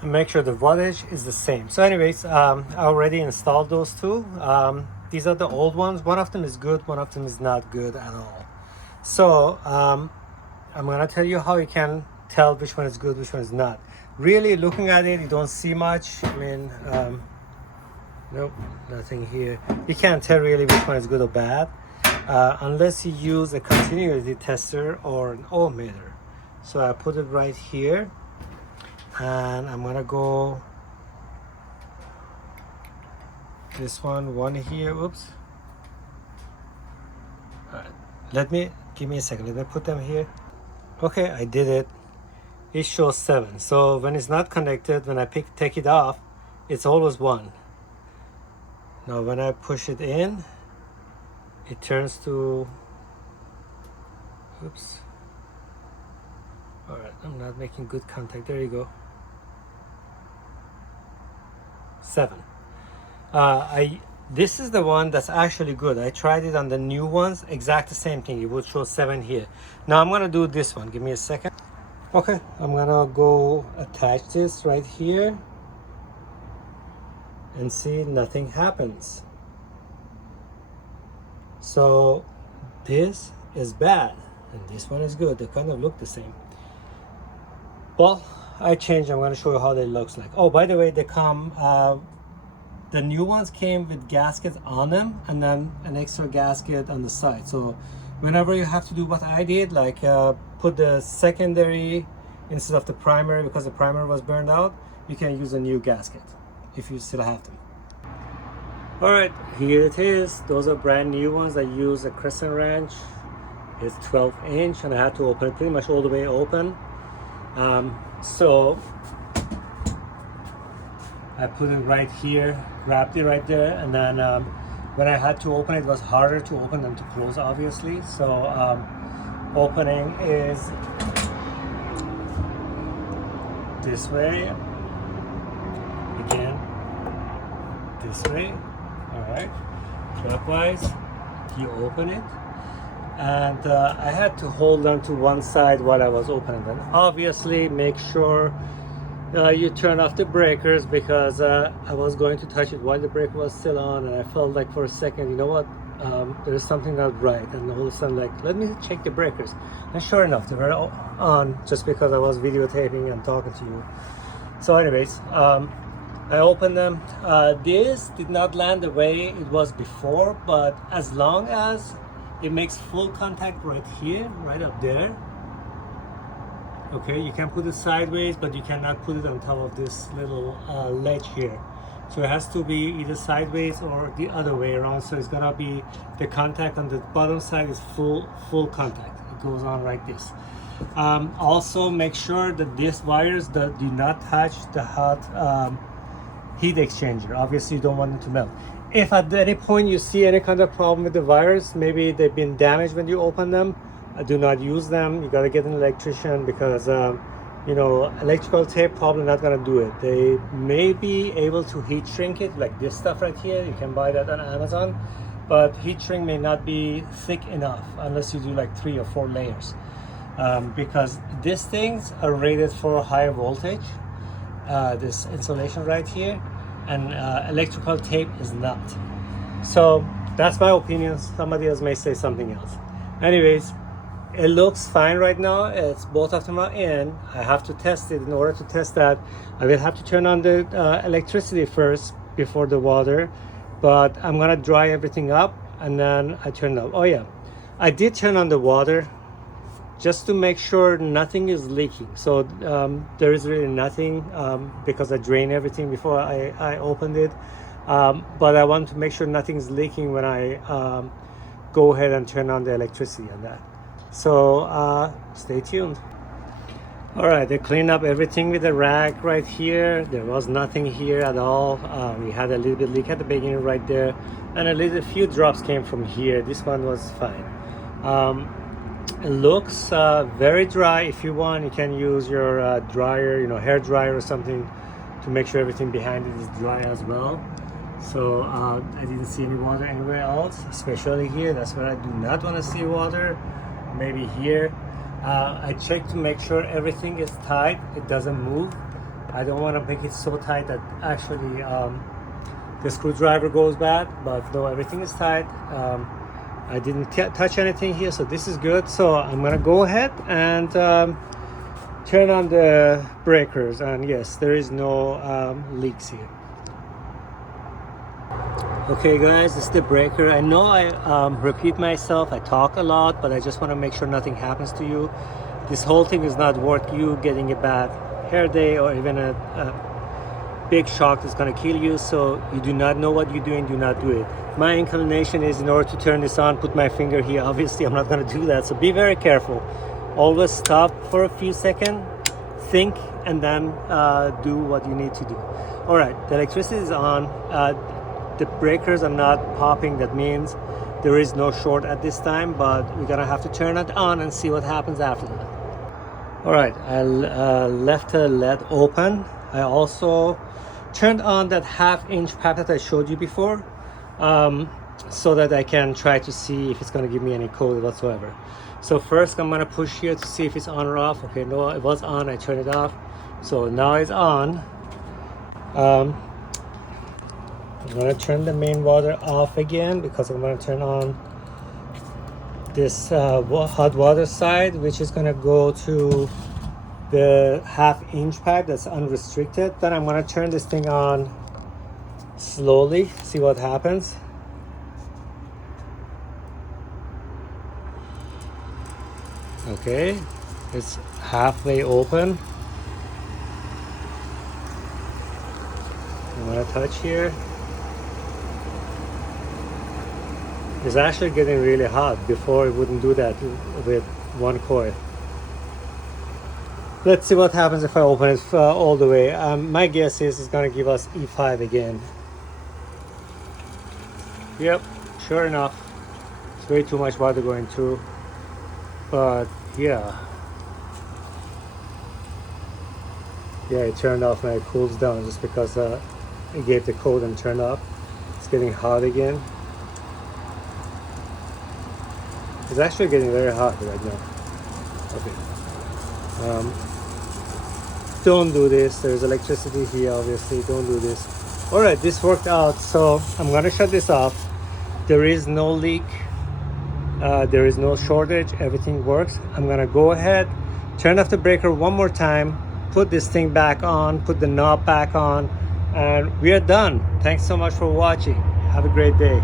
and make sure the wattage is the same. So anyways, I already installed those two. These are the old ones. One of them is good, one of them is not good at all. So I'm gonna tell you how you can tell which one is good, which one is not. Really looking at it, you don't see much. I mean, nope, nothing here. You can't tell really which one is good or bad unless you use a continuity tester or an ohmmeter. So I put it right here, and I'm gonna go this one here. Oops. All right. Give me a second. Let me put them here. Okay, I did it. It shows 7. So when it's not connected, when I take it off, it's always 1. Now when I push it in, it turns to, oops. All right, I'm not making good contact. There you go. 7. This is the one that's actually good. I tried it on the new ones, exact the same thing. It would show 7 here. Now I'm gonna do this one. Give me a second. Okay, I'm gonna go attach this right here and see nothing happens. So this is bad and this one is good. They kind of look the same. Well, I changed. I'm gonna show you how they looks like. Oh, by the way, they come, the new ones came with gaskets on them and then an extra gasket on the side. So whenever you have to do what I did, like put the secondary instead of the primary because the primary was burned out, you can use a new gasket if you still have them. All right, here it is. Those are brand new ones. I use a crescent wrench. It's 12-inch and I had to open it pretty much all the way open. So I put it right here, grabbed it right there, and then when I had to open it, it was harder to open than to close, obviously. So opening is this way, again, this way, all right, clockwise, you open it. And I had to hold on to one side while I was opening them. Obviously, make sure you turn off the breakers because I was going to touch it while the breaker was still on, and I felt like for a second, you know what, there's something not right, and all of a sudden, like, let me check the breakers, and sure enough, they were on just because I was videotaping and talking to you. So anyways, I opened them. This did not land the way it was before, but as long as it makes full contact right here, right up there. Okay, you can put it sideways, but you cannot put it on top of this little ledge here. So it has to be either sideways or the other way around. So it's gonna be the contact on the bottom side is full contact. It goes on like this. Also, make sure that these wires do not touch the hot heat exchanger. Obviously, you don't want it to melt. If at any point you see any kind of problem with the wires, maybe they've been damaged when you open them, do not use them. You gotta get an electrician because you know, electrical tape probably not gonna do it. They may be able to heat shrink it, like this stuff right here. You can buy that on Amazon, but heat shrink may not be thick enough unless you do like 3 or 4 layers, because these things are rated for high voltage. This insulation right here, and electrical tape is not. So that's my opinion. Somebody else may say something else. Anyways, it looks fine right now. It's both of them are in. I have to test it. In order to test that, I will have to turn on the electricity first before the water, but I'm gonna dry everything up and then I turn it up. Oh yeah, I did turn on the water just to make sure nothing is leaking. So there is really nothing because I drained everything before I opened it. But I want to make sure nothing's leaking when I go ahead and turn on the electricity on that. So stay tuned. All right, they cleaned up everything with the rag right here. There was nothing here at all. We had a little bit leak at the beginning right there, and a few drops came from here. This one was fine. It looks very dry. If you want, you can use your dryer, you know, hair dryer or something to make sure everything behind it is dry as well. So I didn't see any water anywhere else, especially here. That's where I do not want to see water. Maybe here. I checked to make sure everything is tight, it doesn't move. I don't want to make it so tight that actually the screwdriver goes bad, but no, everything is tight. I didn't touch anything here, so this is good. So I'm gonna go ahead and turn on the breakers, and yes, there is no leaks here. Okay guys, this is the breaker. I know I repeat myself, I talk a lot, but I just want to make sure nothing happens to you. This whole thing is not worth you getting a bad hair day or even a big shock that's going to kill you. So you do not know what you're doing, do not do it. My inclination is, in order to turn this on, put my finger here. Obviously I'm not going to do that, so be very careful. Always stop for a few seconds, think, and then do what you need to do. All right, the electricity is on. The breakers are not popping. That means there is no short at this time, but we're gonna have to turn it on and see what happens after that. All right, I left the LED open. I also turned on that 1/2 inch pipe that I showed you before, so that I can try to see if it's gonna give me any code whatsoever. So first I'm gonna push here to see if it's on or off. Okay, no, it was on, I turned it off. So now it's on. I'm going to turn the main water off again because I'm going to turn on this hot water side, which is going to go to the 1/2 inch pipe that's unrestricted. Then I'm going to turn this thing on slowly, see what happens. Okay, it's halfway open. I'm going to touch here. It's actually getting really hot. Before it wouldn't do that with one coil. Let's see what happens if I open it all the way. My guess is it's going to give us E5 again. Yep, sure enough, it's way too much water going through. But yeah, it turned off and it cools down just because it gave the code and turned off. It's getting hot again. It's actually getting very hot right now. Okay. Don't do this. There's electricity here, obviously. Don't do this. All right, this worked out. So I'm gonna shut this off. There is no leak. There is no shortage. Everything works. I'm gonna go ahead, turn off the breaker one more time, put this thing back on, put the knob back on, and we are done. Thanks so much for watching. Have a great day.